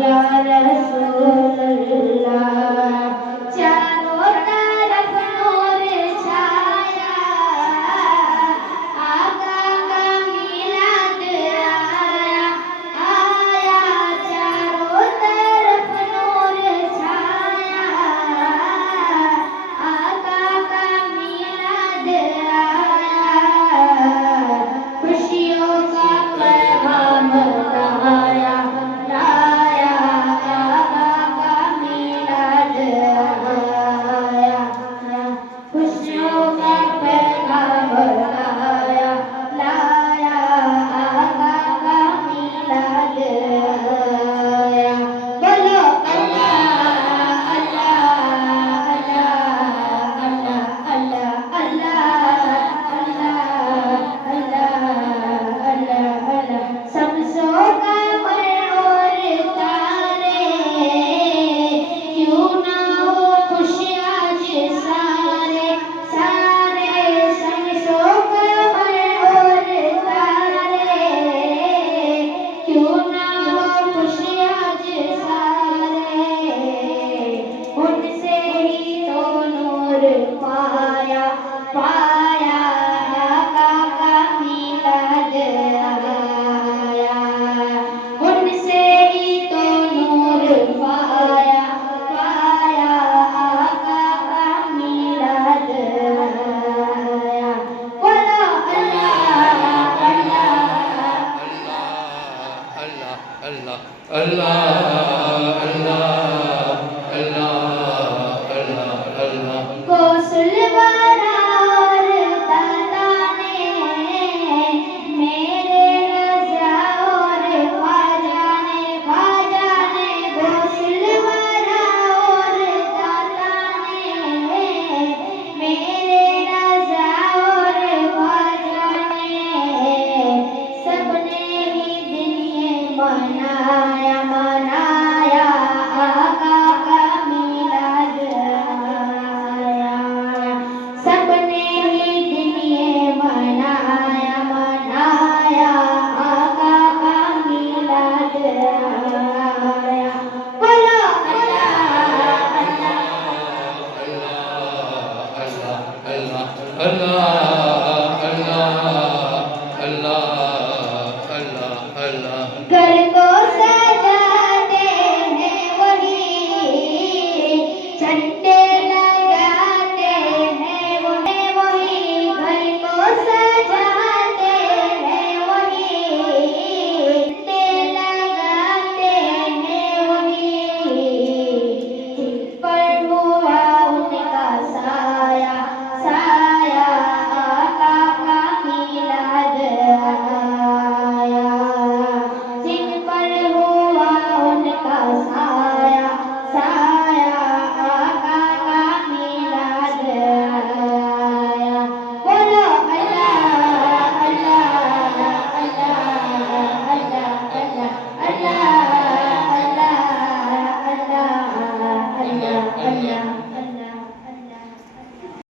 या रसूल अल्लाह चारों तरफ नूर छाया आका का मिलाद आया आया चारों तरफ नूर छाया आका का मिलाद आया खुशियों का पैगाम लाया लाया आका का मिलाद आया खुशियों का पैगाम लाया लाया आका का मिलाद आया बोलो अल्लाह अल्लाह अल्लाह अल्लाह अल्लाह अल्लाह अल्लाह अल्लाह अल्लाह शम्सों का और तारे क्यों ना हो खुश आज सारे सारे शम्सों का और तारे क्यों ना हो खुश आज सारे उनसे ही तो नूर पाया पाया आका का मिलाद आया उनसे ही तो नूर पाया पाया आका का मिलाद आया बोलो अल्लाह अल्लाह अल्लाह अल्लाह अल्लाह अल्लाह